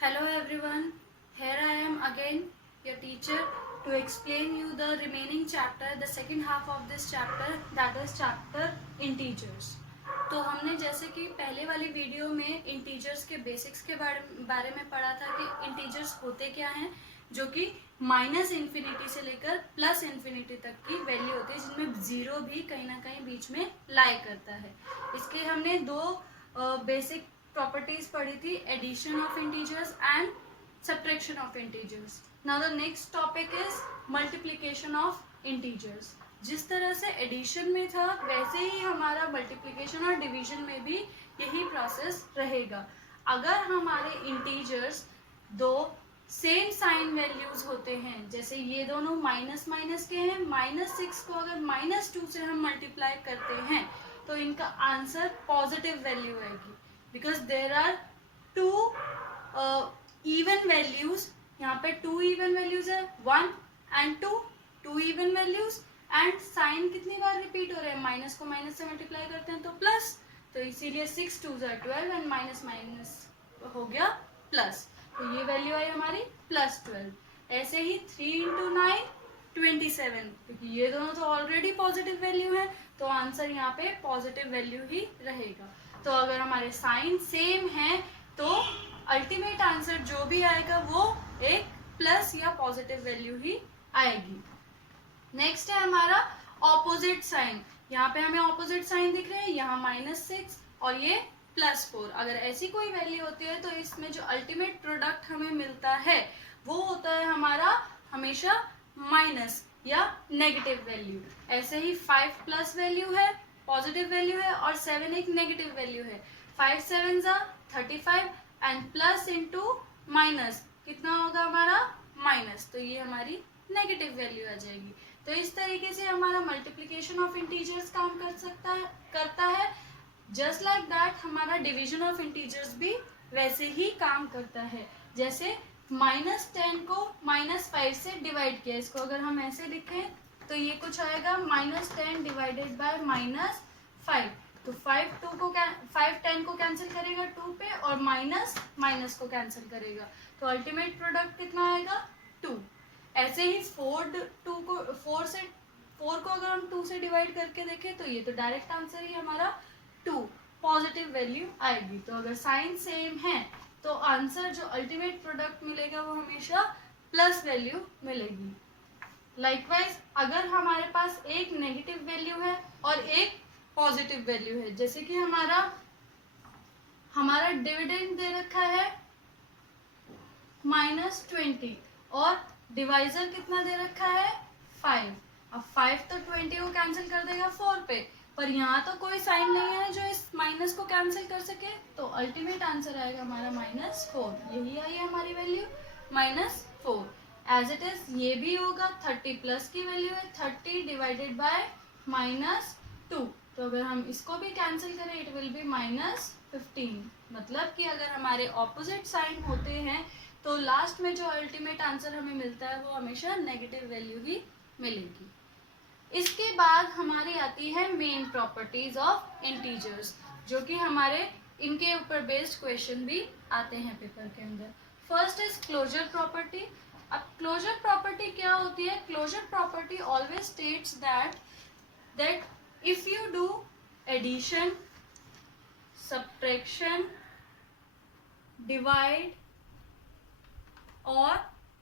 Hello everyone, here I am again, your teacher, to explain you the remaining chapter, the second half of this chapter, that is chapter integers. तो हमने जैसे कि पहले वाली video में integers के basics के बारे में पढ़ा था कि इंटीजर्स होते क्या हैं, जो कि माइनस इन्फिनिटी से लेकर प्लस इन्फिनिटी तक की वैल्यू होती है, जिनमें जीरो भी कहीं ना कहीं बीच में लाई करता है. इसके हमने दो बेसिक properties पढ़ी थी, addition of integers and subtraction of integers. Now the next topic is multiplication of integers. जिस तरह से एडिशन में था वैसे ही हमारा मल्टीप्लिकेशन और डिवीजन में भी यही प्रोसेस रहेगा. अगर हमारे इंटीजर्स दो सेम साइन वैल्यूज होते हैं, जैसे ये दोनों माइनस माइनस के हैं, -6 को अगर -2 से हम मल्टीप्लाई करते हैं तो इनका आंसर पॉजिटिव वैल्यू आएगी, because there are two even values. यहाँ पे two even values है, 1 and 2, two even values, and sign कितनी बार रिपीट हो रहे हैं, माइनस को माइनस से मल्टीप्लाई करते हैं तो प्लस, तो इसीलिए 6 2 12 एंड माइनस माइनस हो गया प्लस, तो ये वैल्यू आई हमारी +12. ऐसे ही 3 × 9 27, क्योंकि ये दोनों तो ऑलरेडी पॉजिटिव वैल्यू है तो आंसर यहाँ पे पॉजिटिव वैल्यू ही रहेगा. तो अगर हमारे साइन सेम है तो अल्टीमेट आंसर जो भी आएगा वो एक प्लस या पॉजिटिव वैल्यू ही आएगी. नेक्स्ट है हमारा ऑपोजिट साइन. यहाँ पे हमें ऑपोजिट साइन दिख रहे हैं, यहाँ -6 और ये +4. अगर ऐसी कोई वैल्यू होती है तो इसमें जो अल्टीमेट प्रोडक्ट हमें मिलता है वो होता है हमारा हमेशा माइनस या नेगेटिव वैल्यू. ऐसे ही 5 प्लस वैल्यू है, पॉजिटिव वैल्यू है, और 7 एक नेगेटिव वैल्यू है. 5 7 35 एंड प्लस इंटू माइनस कितना होगा हमारा माइनस, तो ये हमारी नेगेटिव वैल्यू आ जाएगी. तो इस तरीके से हमारा मल्टीप्लिकेशन ऑफ इंटीजर्स काम करता है. जस्ट लाइक दैट हमारा डिवीजन ऑफ इंटीजर्स भी वैसे ही काम करता है. जैसे -10 को -5 से डिवाइड किया, इसको अगर हम ऐसे लिखें तो ये कुछ आएगा -10 डिवाइडेड बाय -5. तो 5 10 को कैंसिल करेगा 2 पे, और माइनस को कैंसिल करेगा, तो अल्टीमेट प्रोडक्ट कितना आएगा 2. ऐसे ही 4 को अगर हम 2 से डिवाइड करके देखें तो ये तो डायरेक्ट आंसर ही हमारा 2 पॉजिटिव वैल्यू आएगी. तो अगर साइन सेम है तो आंसर जो अल्टीमेट प्रोडक्ट मिलेगा वो हमेशा प्लस वैल्यू मिलेगी. लाइकवाइज अगर हमारे पास एक नेगेटिव वैल्यू है और एक पॉजिटिव वैल्यू है, जैसे कि हमारा डिविडेंड दे रखा है -20 और डिवाइजर कितना दे रखा है 5. अब 5 तो 20 को कैंसिल कर देगा 4 पे, पर यहाँ तो कोई साइन नहीं है जो इस माइनस को कैंसिल कर सके, तो अल्टीमेट आंसर आएगा हमारा -4. यही आई है हमारी वैल्यू -4. एज इट इज ये भी होगा, 30 प्लस की वैल्यू है, 30 डिवाइडेड बाय -2, तो अगर हम इसको भी कैंसिल करें इट विल बी -15. मतलब कि अगर हमारे ऑपोजिट साइन होते हैं तो लास्ट में जो अल्टीमेट आंसर हमें मिलता है वो हमेशा नेगेटिव वैल्यू ही मिलेगी. इसके बाद हमारी आती है मेन प्रॉपर्टीज ऑफ इंटीजर्स, जो कि हमारे इनके ऊपर बेस्ड क्वेश्चन भी आते हैं पेपर के अंदर. First is closure property. अब क्लोजर प्रॉपर्टी क्या होती है? Closure property always states that if you do addition, subtraction, divide और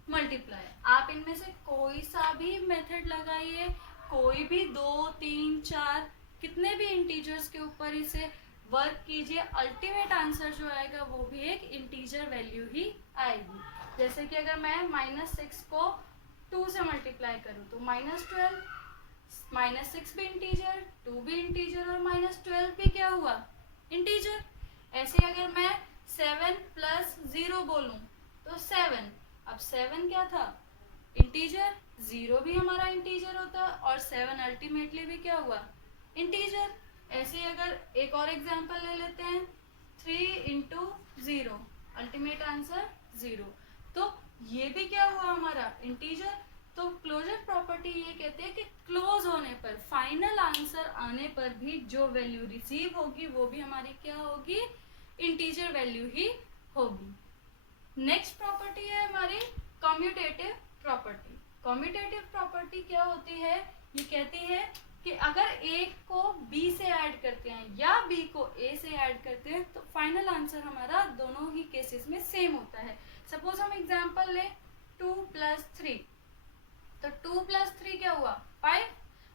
मल्टीप्लाई, आप इनमें से कोई सा भी मेथड लगाइए, कोई भी 2 3 4 कितने भी इंटीजर्स के ऊपर इसे वर्क कीजिए, अल्टीमेट आंसर जो आएगा वो भी एक इंटीजर वैल्यू ही आएगी. जैसे कि अगर मैं -6 को 2 से मल्टीप्लाई करूँ तो -12, -6 भी इंटीजर, 2 भी इंटीजर और -12 भी क्या हुआ इंटीजर. ऐसे अगर मैं 7 + 0 बोलूँ तो 7, अब 7 क्या था इंटीजर, 0 भी हमारा इंटीजर होता है और 7 अल्टीमेटली भी क्या हुआ इंटीजर. ऐसे अगर एक और एग्जांपल ले लेते हैं, 3 × 0 अल्टीमेट आंसर 0, तो ये भी क्या हुआ हमारा इंटीजर. तो क्लोजर प्रॉपर्टी ये कहते हैं कि क्लोज होने पर, फाइनल आंसर आंसर आने पर भी जो वैल्यू रिसीव होगी वो भी हमारी क्या होगी, इंटीजर वैल्यू ही होगी। नेक्स्ट प्रॉपर्टी है हमारी कम्यूटेटिव प्रॉपर्टी। कम्यूटेटिव प्रॉपर्टी क्या होती है, ये कहती है कि अगर a को b से ऐड करते हैं या b को a से ऐड करते हैं तो फाइनल आंसर हमारा दोनों ही केसेस में सेम होता है। सपोज हम एग्जांपल लें 2 + 3, तो 2 + 3 क्या हुआ 5,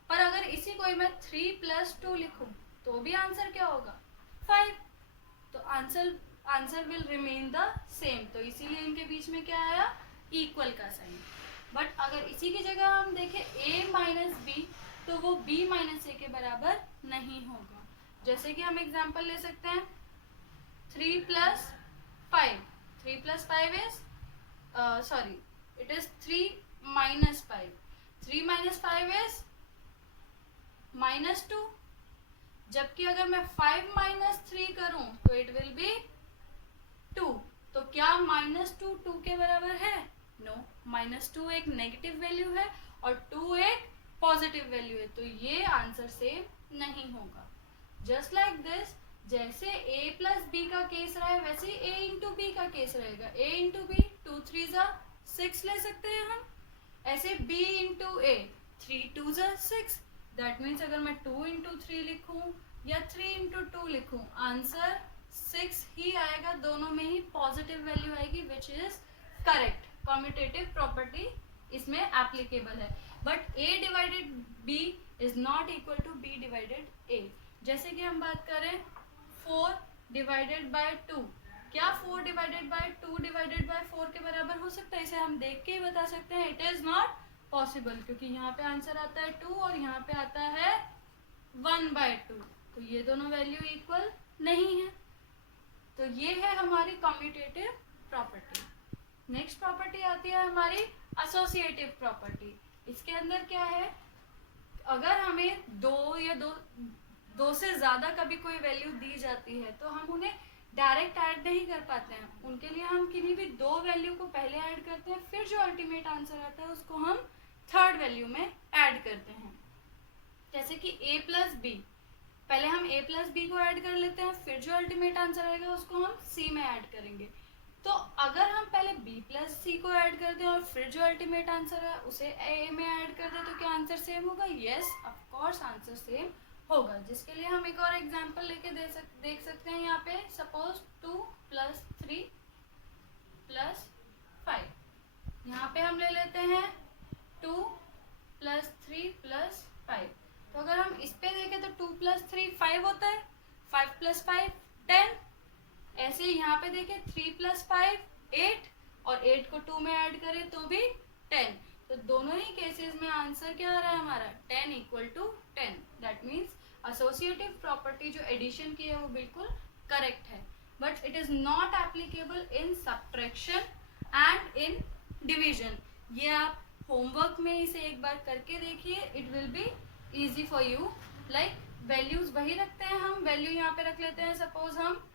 पर अगर इसी को मैं 3 + 2 लिखूं तो भी आंसर क्या होगा 5, तो answer will remain the same. तो इसीलिए इनके बीच में क्या आया, इक्वल का साइन। बट अगर इसी की जगह हम देखें a - b तो वो b - a के बराबर नहीं होगा। जैसे कि हम एग्जांपल ले सकते हैं 3 + 5, 3 + 5 is sorry it is 3 - 5, 3 - 5 is -2, जबकि अगर मैं 5 - 3 करूं तो इट विल बी 2। तो क्या -2 2 के बराबर है, नो, -2 एक नेगेटिव वैल्यू है और 2 एक पॉजिटिव वैल्यू है, तो ये आंसर सेम नहीं होगा। जस्ट लाइक दिस, जैसे a + b का केस रहा है वैसे ही a × b का केस रहेगा। a × b 2 3 6 ले सकते हैं हम, ऐसे b × a 3 2 6, दैट मीन्स अगर मैं 2 × 3 लिखूं या 3 × 2 लिखूं आंसर 6 ही आएगा, दोनों में ही पॉजिटिव वैल्यू आएगी, which is correct. Commutative property इसमें एप्लीकेबल है। But a / b is not equal to b / a। जैसे कि हम बात करें 4 / 2, क्या 4 / 2 / 4 के बराबर हो सकता है? इसे हम देख के ही बता सकते हैं, इट इज नॉट पॉसिबल, क्योंकि यहाँ पे आंसर आता है 2 और यहाँ पे आता है 1/2, तो ये दोनों वैल्यू इक्वल नहीं है। तो ये है हमारी कम्यूटेटिव प्रॉपर्टी। नेक्स्ट प्रॉपर्टी आती है हमारी एसोसिएटिव प्रॉपर्टी। इसके अंदर क्या है, अगर हमें दो से ज्यादा कभी कोई वैल्यू दी जाती है तो हम उन्हें डायरेक्ट ऐड नहीं कर पाते हैं, उनके लिए हम किन्हीं भी 2 वैल्यू को पहले ऐड करते हैं, फिर जो अल्टीमेट आंसर आता है उसको हम थर्ड वैल्यू में ऐड करते हैं। जैसे कि a + b, पहले हम a + b को ऐड कर लेते हैं, फिर जो अल्टीमेट आंसर आएगा उसको हम c में ऐड करेंगे। तो अगर हम पहले b + c को ऐड कर दें और फिर जो अल्टीमेट आंसर है उसे a में ऐड कर दें तो क्या आंसर सेम होगा? Yes, of course answer same होगा। जिसके लिए हम एक और एग्जांपल लेके देख सकते हैं यहाँ पे। सपोज 2 + 3 + 5, यहाँ पे हम ले लेते हैं 2 + 3 + 5। तो अगर हम इस पे देखें तो 2 + 3 5 होता है, 5 + 5 10। ऐसे ही यहाँ पे देखें 3 + 5 8 और 8 को 2 में ऐड करें तो भी 10। तो दोनों ही केसेस में आंसर क्या आ रहा है हमारा 10 = 10। दैट मीन्स एसोसिएटिव प्रॉपर्टी जो एडिशन की है वो बिल्कुल करेक्ट है, but it is not applicable in subtraction and in division. ये आप होमवर्क में इसे एक बार करके देखिए, it will be easy for you. Like values वही रखते हैं हम, वैल्यू यहाँ पे रख लेते हैं। सपोज हम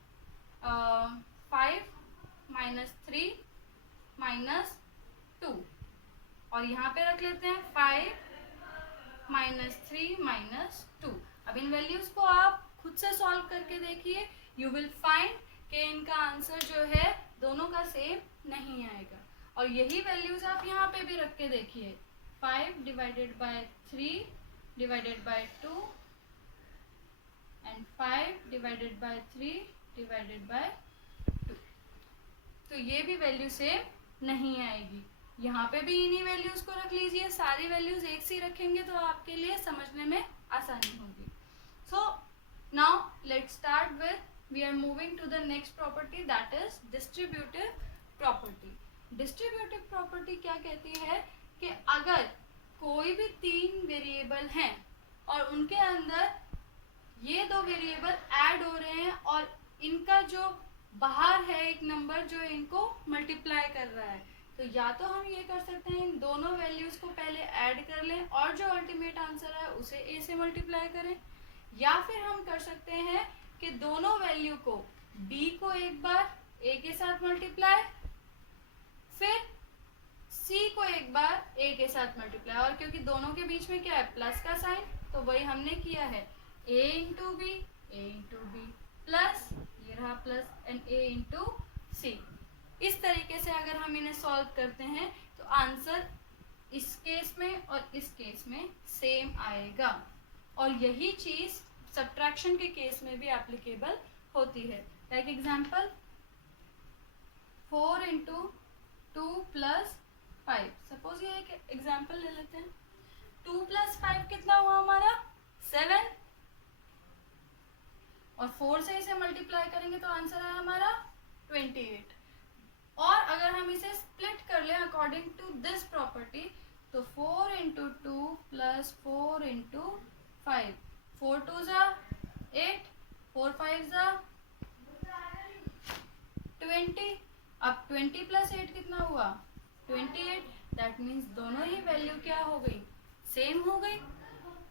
5 - 3 - 2 और यहाँ पे रख लेते हैं 5 - 3 - 2। अब इन वैल्यूज को आप खुद से सॉल्व करके देखिए, यू विल फाइंड कि इनका आंसर जो है दोनों का सेम नहीं आएगा। और यही वैल्यूज आप यहाँ पे भी रख के देखिए, 5 / 3 / 2 and 5 / 3 / 2, तो ये भी वैल्यू सेम नहीं आएगी। यहाँ पे भी इन्हीं वैल्यूज को रख लीजिए, सारी वैल्यूज एक सी रखेंगे तो आपके लिए समझने में आसानी होगी। So now let's start with, we are moving to the next property, that is distributive property. Distributive property क्या कहती है कि अगर कोई भी 3 वेरिएबल हैं और उनके अंदर ये 2 वेरिएबल ऐड हो रहे हैं और इनका जो बाहर है एक नंबर जो इनको मल्टीप्लाई कर रहा है, तो या तो हम ये कर सकते हैं इन दोनों वैल्यूज को पहले ऐड कर लें और जो अल्टीमेट आंसर है उसे a से मल्टीप्लाई करें, या फिर हम कर सकते हैं कि दोनों वैल्यू को b को एक बार a के साथ मल्टीप्लाई, फिर c को एक बार a के साथ मल्टीप्लाई, और क्योंकि दोनों के बीच में क्या है प्लस का साइन, तो वही हमने किया है, a इंटू बी प्लस ये रहा प्लस एंड a इंटू सी। इस तरीके से अगर हम इन्हें सॉल्व करते हैं तो आंसर इस केस में और इस केस में सेम आएगा, और यही चीज सब्ट्रैक्शन के केस में भी एप्लीकेबल होती है। Like example 4 into 2 plus 5, suppose ये एक एग्जांपल ले लेते हैं। 2 प्लस 5 कितना हुआ हमारा 7, और 4 से इसे मल्टीप्लाई करेंगे तो आंसर है हमारा 28। और अगर हम इसे स्प्लिट कर लें अकॉर्डिंग टू दिस प्रॉपर्टी तो 4 इंटू 2 प्लस 4 इंटू 5, 4 2 जा 8, 4 5 जा 20। अब 20 प्लस 8 कितना हुआ 28। दैट मीन्स दोनों ही वैल्यू क्या हो गई, सेम हो गई।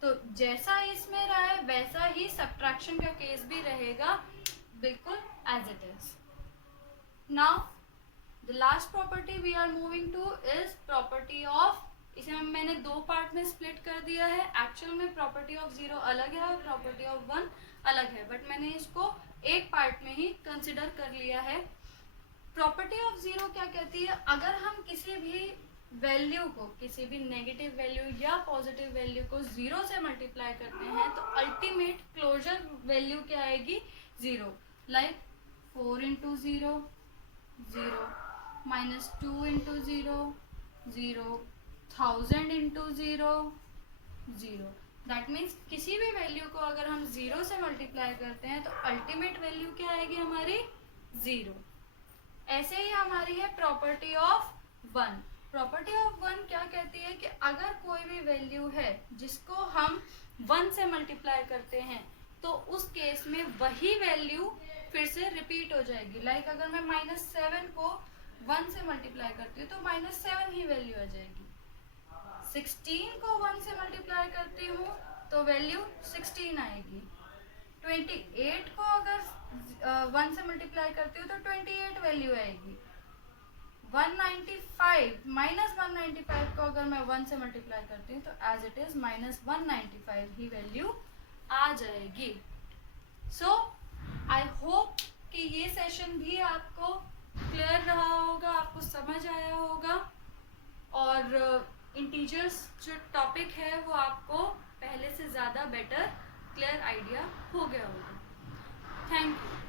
तो जैसा इसमें रहा है वैसा ही सब्ट्रैक्शन का केस भी रहेगा, बिल्कुल as it is. Now the last property we are moving to is property of, इसे मैंने दो पार्ट में स्प्लिट कर दिया है। एक्चुअल में प्रॉपर्टी ऑफ 0 अलग है और प्रॉपर्टी ऑफ 1 अलग है, बट मैंने इसको एक पार्ट में ही कंसिडर कर लिया है। प्रॉपर्टी ऑफ 0 क्या कहती है, अगर हम किसी भी वैल्यू को, किसी भी नेगेटिव वैल्यू या पॉजिटिव वैल्यू को 0 से मल्टीप्लाई करते हैं तो अल्टीमेट क्लोजर वैल्यू क्या आएगी 0। Like 4 into 0 0, minus 2 into 0 0, 1000 into 0 0। That means किसी भी वैल्यू को अगर हम 0 से मल्टीप्लाई करते हैं तो अल्टीमेट वैल्यू क्या आएगी हमारी 0। ऐसे ही हमारी है प्रॉपर्टी ऑफ 1। प्रॉपर्टी ऑफ 1 क्या कहती है कि अगर कोई भी वैल्यू है जिसको हम 1 से मल्टीप्लाई करते हैं तो उस केस में वही वैल्यू फिर से रिपीट हो जाएगी। लाइक अगर मैं -7 को 1 से मल्टीप्लाई करती हूँ तो -7 ही वैल्यू आ जाएगी। 16 को 1 से मल्टीप्लाई करती हूँ तो वैल्यू 16 आएगी। 28 को अगर 1 से मल्टीप्लाई करती हूँ तो 28 वैल्यू आएगी। 195 -195 को अगर मैं 1 से मल्टीप्लाई करती हूँ तो एज इट इज -195 ही वैल्यू आ जाएगी। सो आई होप कि ये सेशन भी आपको क्लियर रहा होगा, आपको समझ आया होगा, और इंटीजर्स जो टॉपिक है वो आपको पहले से ज़्यादा बेटर क्लियर आइडिया हो गया होगा। Thank you.